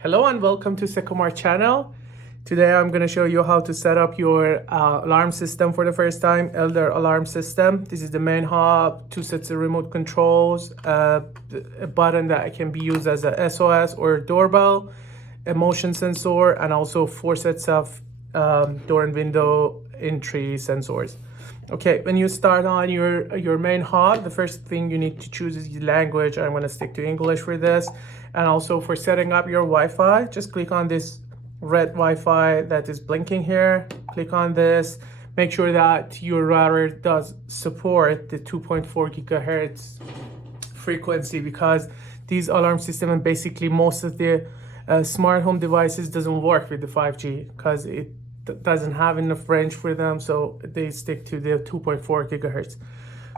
Hello and welcome to Sekomar channel. Today I'm going to show you how to set up your alarm system for the first time, Elder alarm system. This is the main hub, two sets of remote controls, a button that can be used as a SOS or doorbell, a motion sensor, and also four sets of door and window entry sensors. Okay, when you start on your main hub, the first thing you need to choose is the language. I'm going to stick to English for this. And also for setting up your Wi-Fi, just click on this red Wi-Fi that is blinking here. Click on this. Make sure that your router does support the 2.4 gigahertz frequency, because these alarm system and basically most of the smart home devices doesn't work with the 5G because it doesn't have enough range for them, so they stick to the 2.4 gigahertz.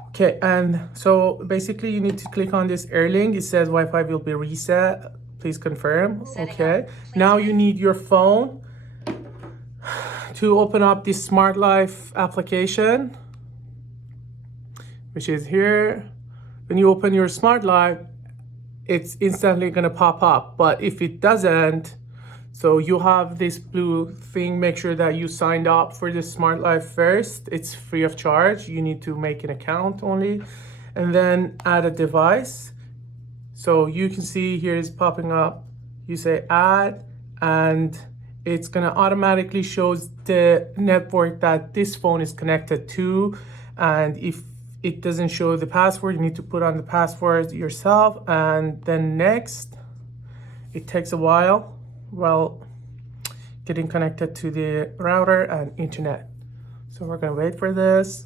Okay, and so basically you need to click on this Airlink. It says Wi-Fi will be reset. Please confirm. Okay, now you need your phone to open up this Smart Life application, which is here. When you open your Smart Life, it's instantly gonna pop up. But if it doesn't, so you have this blue thing, make sure that you signed up for the Smart Life first. It's free of charge. You need to make an account only, and then add a device. So you can see here is popping up. You say add, and it's gonna automatically shows the network that this phone is connected to. And if it doesn't show the password, you need to put on the password yourself, and then next. It takes a while. Well, getting connected to the router and internet. So we're gonna wait for this.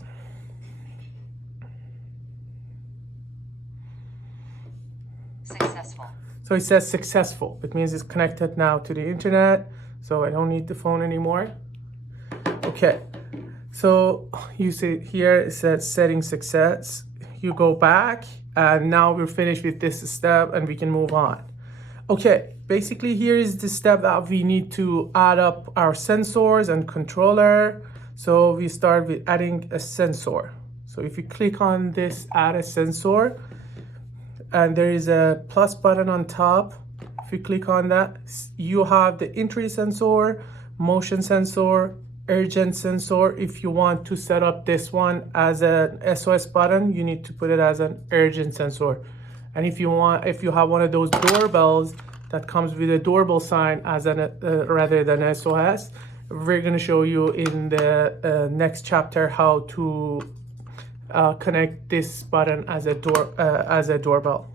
Successful. So it says successful. It means it's connected now to the internet. So I don't need the phone anymore. Okay, so you see here it says setting success. You go back, and now we're finished with this step and we can move on. Okay, basically here is the step that we need to add up our sensors and controller. So we start with adding a sensor. So if you click on this add a sensor, and there is a plus button on top. If you click on that, you have the entry sensor, motion sensor, urgent sensor. If you want to set up this one as an SOS button, you need to put it as an urgent sensor. And if you have one of those doorbells that comes with a doorbell sign as an rather than SOS, we're going to show you in the next chapter how to connect this button as a doorbell.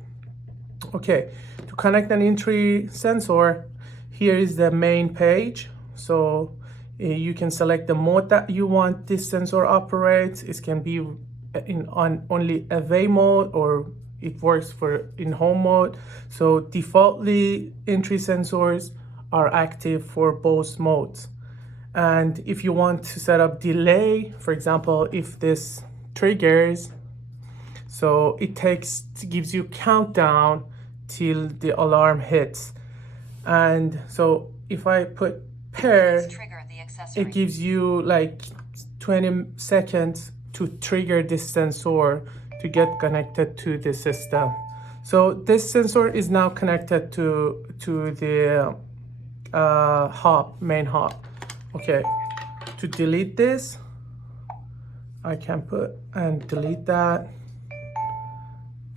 Okay, to connect an entry sensor, here is the main page. So you can select the mode that you want this sensor operates. It can be on only away mode, or it works for in home mode. So defaultly entry sensors are active for both modes. And if you want to set up delay, for example, if this triggers, so it gives you countdown till the alarm hits. And so if I put pair, it gives you like 20 seconds to trigger this sensor to get connected to the system. So this sensor is now connected to the main hub. Okay, to delete this, I can put and delete that,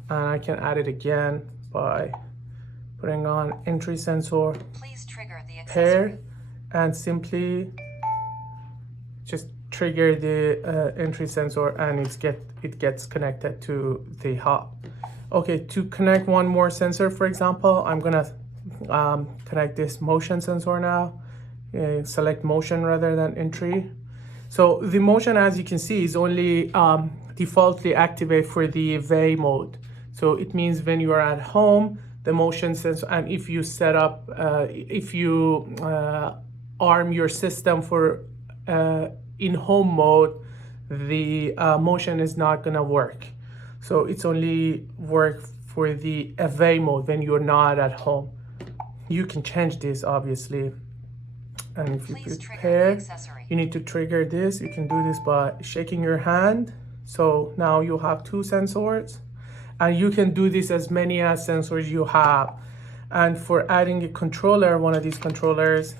and I can add it again by putting on entry sensor, Please trigger the pair, and simply just trigger the entry sensor, and it gets connected to the hub. Okay, to connect one more sensor, for example, I'm gonna connect this motion sensor now. Select motion rather than entry. So the motion, as you can see, is only defaultly activate for the away mode. So it means when you are at home, the motion sensor, and if you set up, if you arm your system for in home mode, the motion is not gonna work. So it's only work for the away mode when you're not at home. You can change this obviously. And if you put pair, you need to trigger this. You can do this by shaking your hand. So now you have two sensors, and you can do this as many as sensors you have. And for adding a controller, one of these controllers,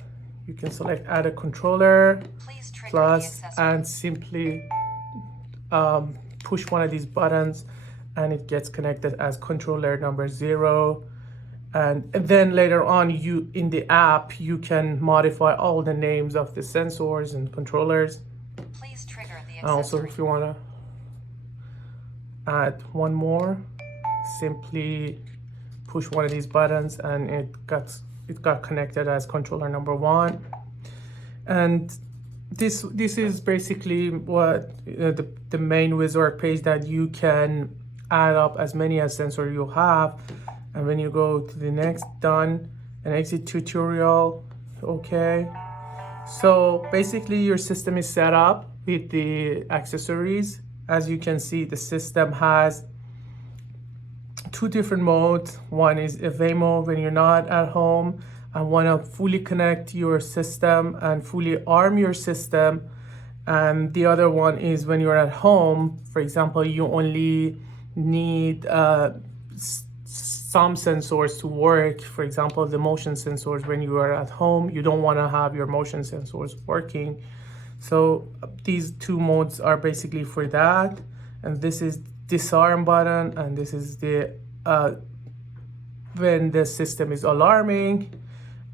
you can select add a controller plus and simply push one of these buttons and it gets connected as controller number 0. And then later on, you in the app, you can modify all the names of the sensors and controllers. Please trigger the accessory. And also, if you want to add one more, simply push one of these buttons and it got connected as controller number 1. And this is basically what the main wizard page, that you can add up as many as sensor you have. And when you go to the next, done, and exit tutorial, okay. So basically your system is set up with the accessories. As you can see, the system has 2 different modes. One is away mode when you're not at home and want to fully connect your system and fully arm your system. And the other one is when you're at home, for example, you only need some sensors to work. For example, the motion sensors, when you are at home, you don't want to have your motion sensors working. So these 2 modes are basically for that. And this is disarm button, and this is the when the system is alarming,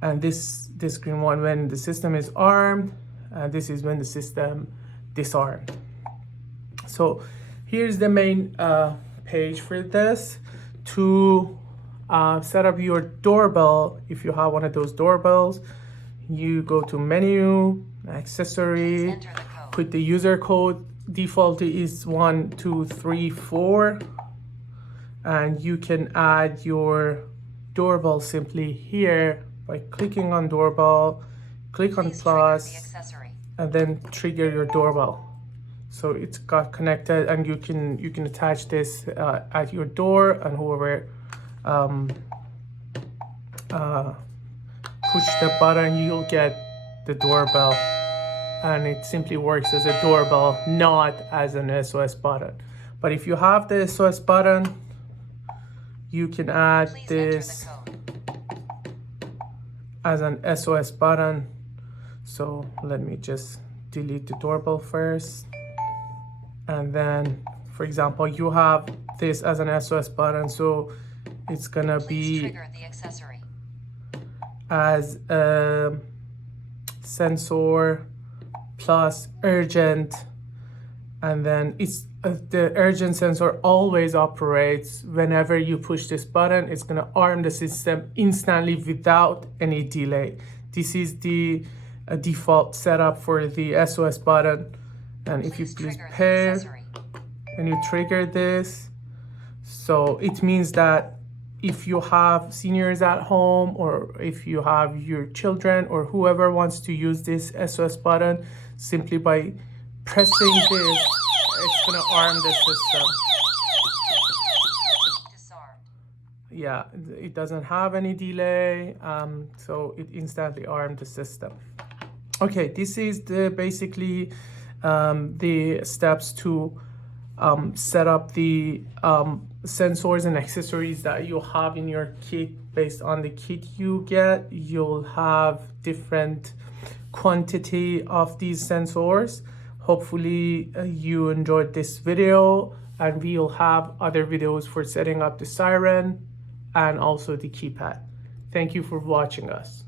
and this green one when the system is armed, and this is when the system disarmed. So here's the main page for this. To set up your doorbell, if you have one of those doorbells, you go to menu, accessory, put the user code. Default is 1234, and you can add your doorbell simply here by clicking on doorbell, click on plus, and then trigger your doorbell. So it's got connected, and you can attach this at your door, and whoever push the button, you'll get the doorbell, and it simply works as a doorbell, not as an SOS button. But if you have the SOS button, you can add this as an SOS button. So let me just delete the doorbell first. And then, for example, you have this as an SOS button, so it's gonna be as a sensor plus urgent, and then it's the urgent sensor always operates whenever you push this button. It's gonna arm the system instantly without any delay. This is the default setup for the SOS button. And if you please pair and you trigger this, so it means that if you have seniors at home, or if you have your children or whoever wants to use this SOS button, simply by pressing this, it's gonna arm the system. Yeah, it doesn't have any delay, so it instantly armed the system. Okay, this is the basically the steps to set up the sensors and accessories that you have in your kit. Based on the kit you get, you'll have different quantity of these sensors. Hopefully you enjoyed this video, and we'll have other videos for setting up the siren and also the keypad. Thank you for watching us.